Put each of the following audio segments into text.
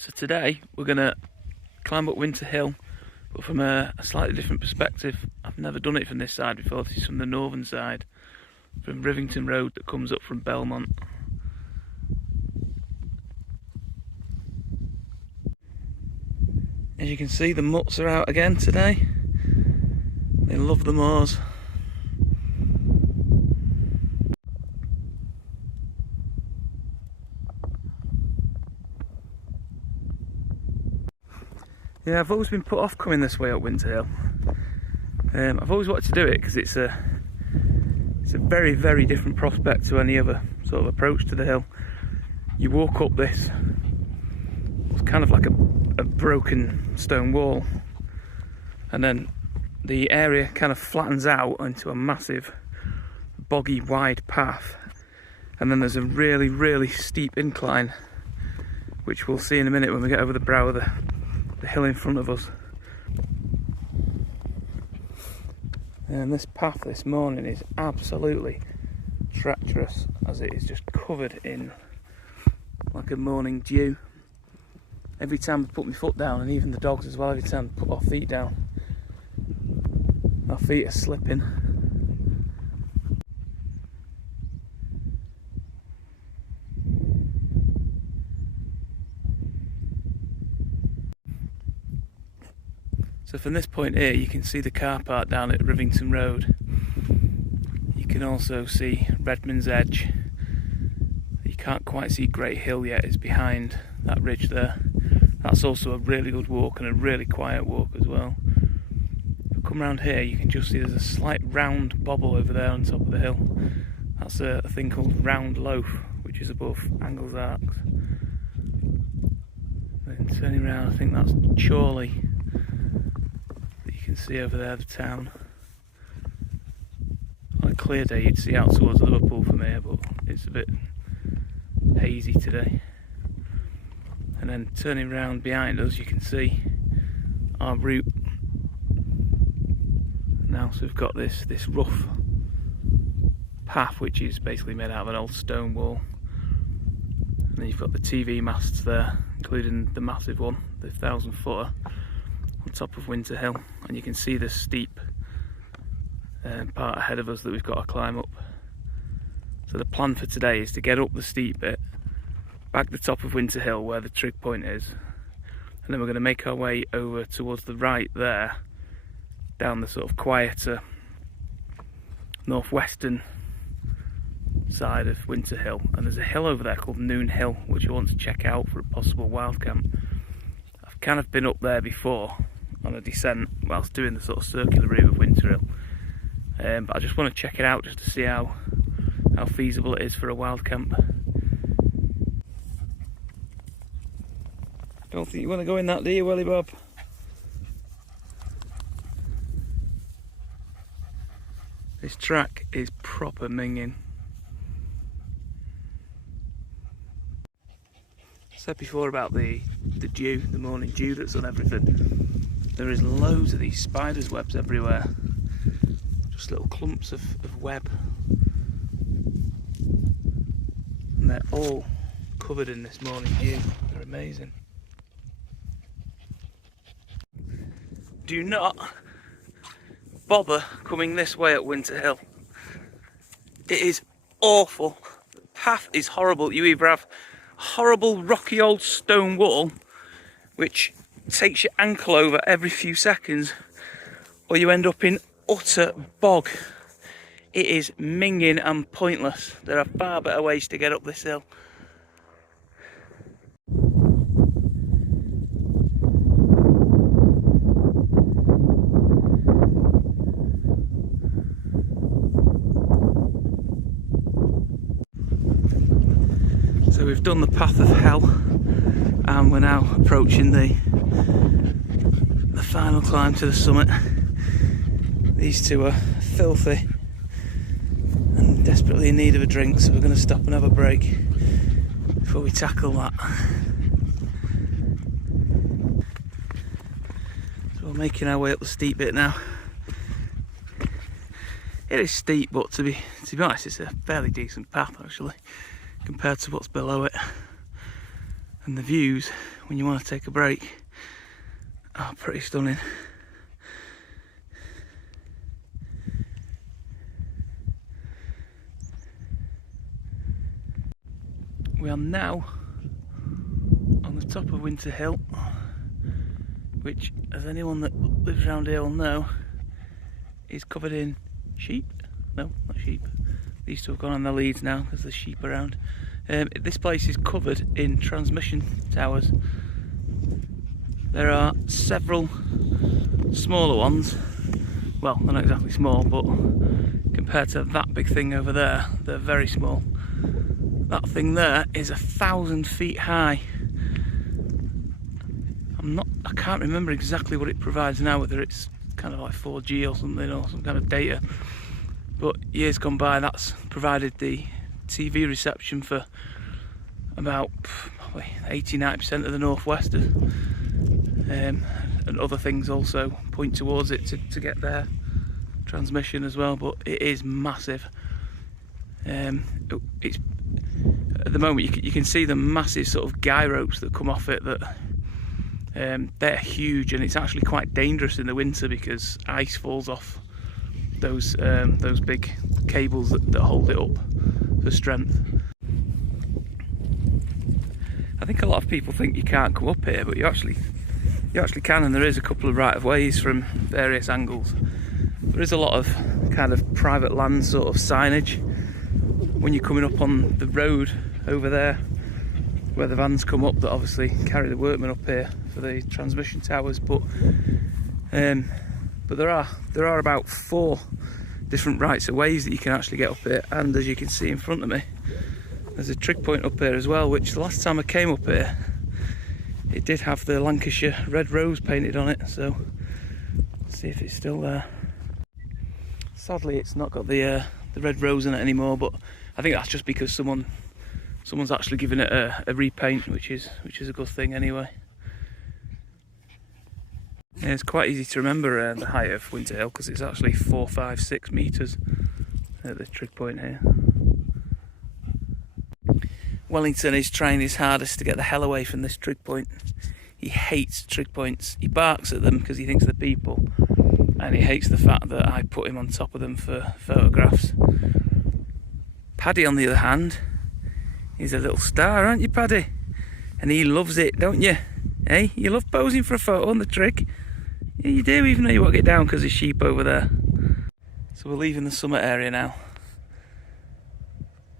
So today we're going to climb up Winter Hill, but from a slightly different perspective. I've never done it from this side before. This is from the northern side, from Rivington Road that comes up from Belmont. As you can see, the mutts are out again today. They love the moors. Yeah, I've always been put off coming this way up Winter Hill. I've always wanted to do it because it's a very, very different prospect to any other sort of approach to the hill. You walk up this, it's kind of like a broken stone wall, and then the area kind of flattens out into a massive boggy wide path, and then there's a really, really steep incline, which we'll see in a minute when we get over the brow of the hill in front of us. And this path this morning is absolutely treacherous, as it is just covered in like a morning dew. Every time I put my foot down, and even the dogs as well, every time I put our feet down, our feet are slipping. So from this point here, you can see the car park down at Rivington Road. You can also see Redman's Edge. You can't quite see Great Hill yet, it's behind that ridge there. That's also a really good walk and a really quiet walk as well. If you come around here, you can just see there's a slight round bobble over there on top of the hill. That's a thing called Round Loaf, which is above Angles Arcs. Then turning around, I think that's Chorley. You can see over there the town. On a clear day you'd see out towards Liverpool from here, but it's a bit hazy today. And then turning around behind us, you can see our route now. So we've got this rough path, which is basically made out of an old stone wall, and then you've got the TV masts there, including the massive one, the 1,000-footer on top of Winter Hill, and you can see the steep part ahead of us that we've got to climb up. So the plan for today is to get up the steep bit, back the top of Winter Hill where the trig point is, and then we're going to make our way over towards the right there, down the sort of quieter northwestern side of Winter Hill. And there's a hill over there called Noon Hill, which I want to check out for a possible wild camp. I've kind of been up there before on a descent whilst doing the sort of circular route of Winter Hill, but I just want to check it out just to see how feasible it is for a wild camp. Don't think you want to go in that, do you, Welly Bob? This track is proper minging. I said before about the dew, the morning dew that's on everything. There is loads of these spiders' webs everywhere. Just little clumps of web. And they're all covered in this morning dew. They're amazing. Do not bother coming this way at Winter Hill. It is awful. The path is horrible. You either have a horrible rocky old stone wall which takes your ankle over every few seconds, or you end up in utter bog. It is minging and pointless. There are far better ways to get up this hill. So we've done the path of hell, and we're now approaching the final climb to the summit. These two are filthy and desperately in need of a drink, so we're going to stop and have a break before we tackle that. So we're making our way up the steep bit now. It is steep, but to be honest, it's a fairly decent path actually compared to what's below it. And the views, when you want to take a break, are pretty stunning. We are now on the top of Winter Hill, which, as anyone that lives around here will know, is covered in sheep. No, not sheep. These two have gone on their leads now because there's sheep around. This place is covered in transmission towers. There are several smaller ones. Well, they're not exactly small, but compared to that big thing over there, they're very small. That thing there is 1,000 feet high. I can't remember exactly what it provides now, whether it's kind of like 4G or something, or some kind of data. But years gone by, that's provided the TV reception for about 80-90% of the northwest, and other things also point towards it to get their transmission as well. But it is massive. It's at the moment you can see the massive sort of guy ropes that come off it. That they're huge, and it's actually quite dangerous in the winter because ice falls off those big cables that hold it up for strength. I think a lot of people think you can't come up here, but you actually can, and there is a couple of right of ways from various angles. There is a lot of kind of private land sort of signage when you're coming up on the road over there where the vans come up that obviously carry the workmen up here for the transmission towers. But there are about 4 different rights of ways that you can actually get up here, and as you can see in front of me, there's a trig point up here as well, which the last time I came up here, it did have the Lancashire red rose painted on it, so let's see if it's still there. Sadly, it's not got the red rose in it anymore, but I think that's just because someone's actually given it a repaint, which is a good thing anyway. Yeah, it's quite easy to remember the height of Winter Hill because it's actually 4, 5, 6 metres at the trig point here. Wellington is trying his hardest to get the hell away from this trig point. He hates trig points. He barks at them because he thinks they're people, and he hates the fact that I put him on top of them for photographs. Paddy, on the other hand, he's a little star, aren't you, Paddy? And he loves it, don't you? Hey, you love posing for a photo on the trig. Yeah, you do, even though you won't get down because there's sheep over there. So we're leaving the summit area now,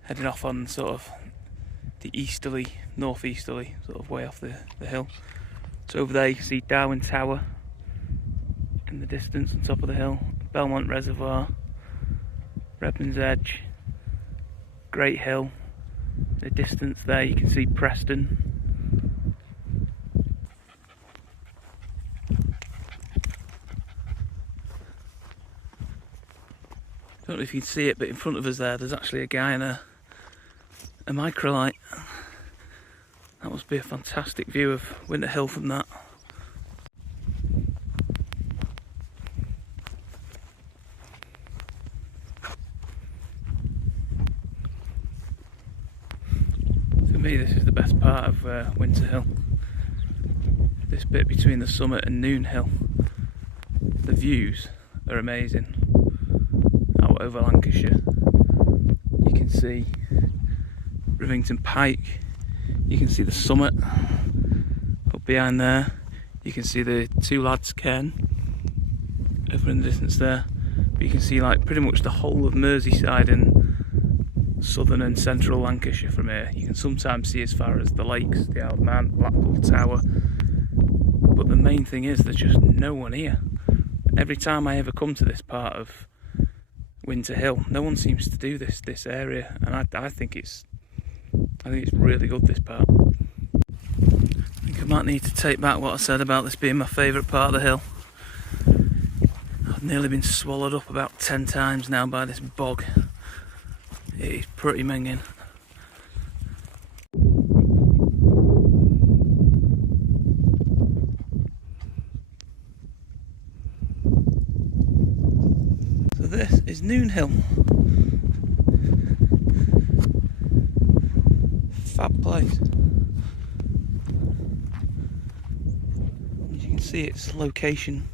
heading off on sort of the easterly, northeasterly sort of way off the hill. So over there you can see Darwin Tower in the distance on top of the hill, Belmont Reservoir, Redman's Edge, Great Hill. In the distance there you can see Preston. I don't know if you can see it, but in front of us there's actually a guy in a microlight. That must be a fantastic view of Winter Hill from that. For me, this is the best part of Winter Hill. This bit between the summit and Noon Hill. The views are amazing. Out over Lancashire, you can see Rivington Pike, you can see the summit up behind there, you can see the Two Lads Cairn over in the distance there, but you can see like pretty much the whole of Merseyside and southern and central Lancashire from here. You can sometimes see as far as the lakes, the Isle of Man, Blackpool Tower, but the main thing is there's just no one here. Every time I ever come to this part of Winter Hill, no one seems to do this area, and I think it's really good, this part. I think I might need to take back what I said about this being my favourite part of the hill. I've nearly been swallowed up about 10 times now by this bog. It is pretty minging. So this is Noon Hill. Fab place. see its location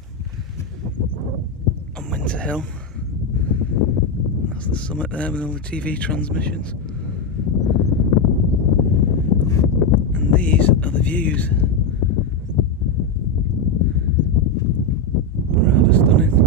on Winter Hill. That's the summit there with all the TV transmissions. And these are the views. Rather stunning.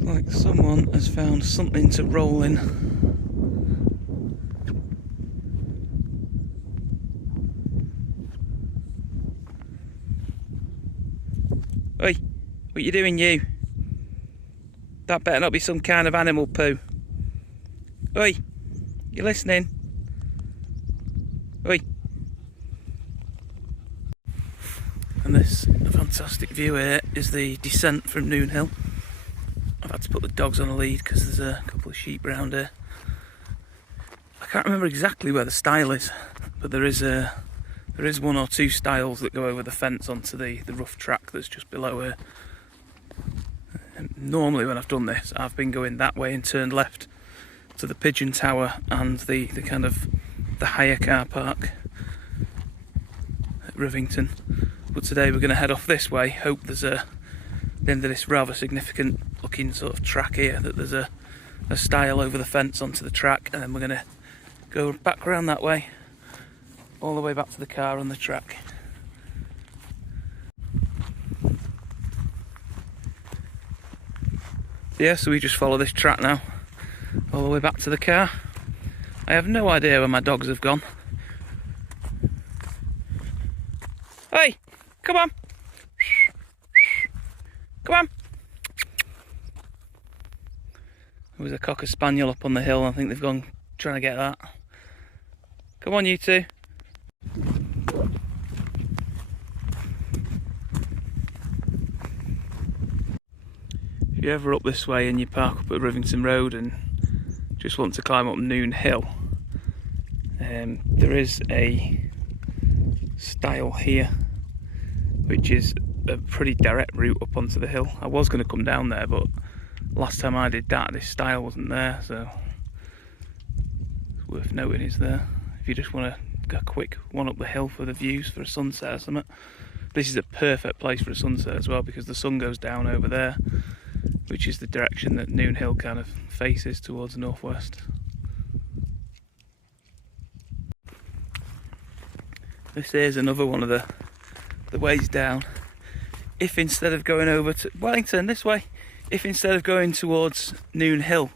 Like someone has found something to roll in. Oi, what you doing, you? That better not be some kind of animal poo. Oi, you listening? Oi. And this fantastic view here is the descent from Noon Hill. I've had to put the dogs on a lead because there's a couple of sheep around here. I can't remember exactly where the stile is, but there is one or two stiles that go over the fence onto the rough track that's just below here. And normally when I've done this, I've been going that way and turned left to the Pigeon Tower and the kind of the higher car park at Rivington. But today we're going to head off this way. Hope there's the end of this rather significant looking sort of track here, that there's a stile over the fence onto the track, and then we're going to go back around that way all the way back to the car on the track. Yeah, so we just follow this track now all the way back to the car. I have no idea where my dogs have gone. Hey, come on. Come on. There was a cocker spaniel up on the hill. I think they've gone trying to get that. Come on, you two. If you're ever up this way and you park up at Rivington Road and just want to climb up Noon Hill, there is a stile here which is a pretty direct route up onto the hill. I was going to come down there, but last time I did that, this stile wasn't there, so it's worth noting is there. If you just want to go a quick one up the hill for the views for a sunset or something. This is a perfect place for a sunset as well, because the sun goes down over there, which is the direction that Noon Hill kind of faces towards the northwest. This is another one of the ways down. If instead of going over to Wellington this way, if instead of going towards Noon Hill,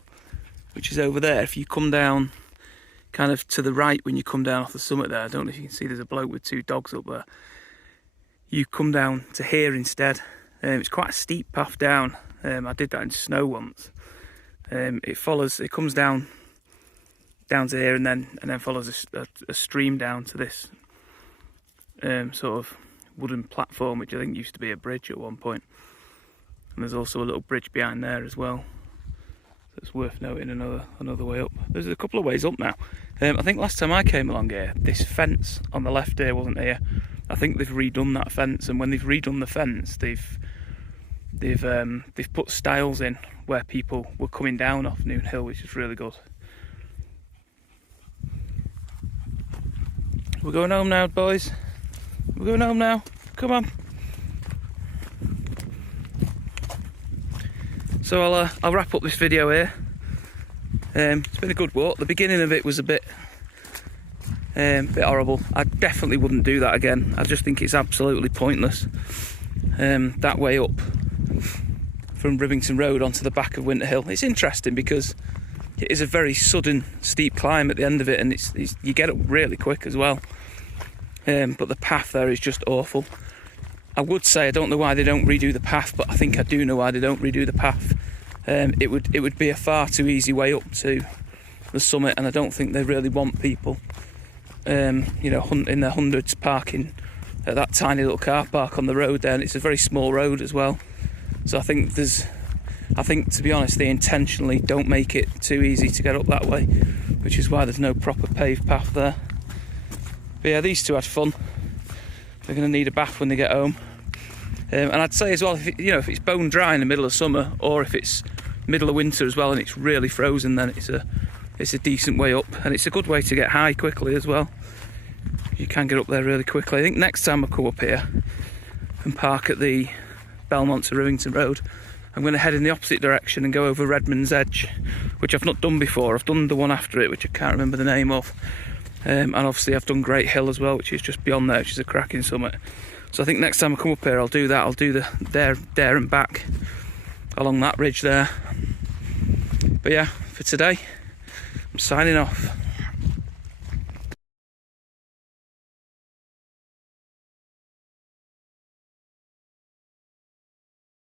which is over there, if you come down kind of to the right when you come down off the summit there, I don't know if you can see there's a bloke with two dogs up there. You come down to here instead. It's quite a steep path down. I did that in snow once. It comes down to here and then follows a stream down to this sort of wooden platform, which I think used to be a bridge at one point. And there's also a little bridge behind there as well. So it's worth noting another way up. There's a couple of ways up now. I think last time I came along here, this fence on the left here wasn't here. I think they've redone that fence, and when they've redone the fence, they've put stiles in where people were coming down off Noon Hill, which is really good. We're going home now, boys. We're going home now. Come on. So I'll wrap up this video here. It's been a good walk. The beginning of it was a bit horrible. I definitely wouldn't do that again. I just think it's absolutely pointless. That way up from Rivington Road onto the back of Winter Hill. It's interesting because it is a very sudden, steep climb at the end of it, and you get up really quick as well. But the path there is just awful. I would say I don't know why they don't redo the path, but I think I do know why they don't redo the path. It would be a far too easy way up to the summit, and I don't think they really want people, in their hundreds parking at that tiny little car park on the road there, and it's a very small road as well. So I think to be honest, they intentionally don't make it too easy to get up that way, which is why there's no proper paved path there. But yeah, these two had fun. They're going to need a bath when they get home. And I'd say as well, if it's bone dry in the middle of summer, or if it's middle of winter as well and it's really frozen, then it's a decent way up, and it's a good way to get high quickly as well. You can get up there really quickly. I think next time I come up here and park at the Belmont to Rivington Road, I'm going to head in the opposite direction and go over Redmond's Edge, which I've not done before. I've done the one after it, which I can't remember the name of. And obviously I've done Great Hill as well, which is just beyond there, which is a cracking summit. So I think next time I come up here I'll do that. I'll do the there and back along that ridge there. But yeah, for today, I'm signing off.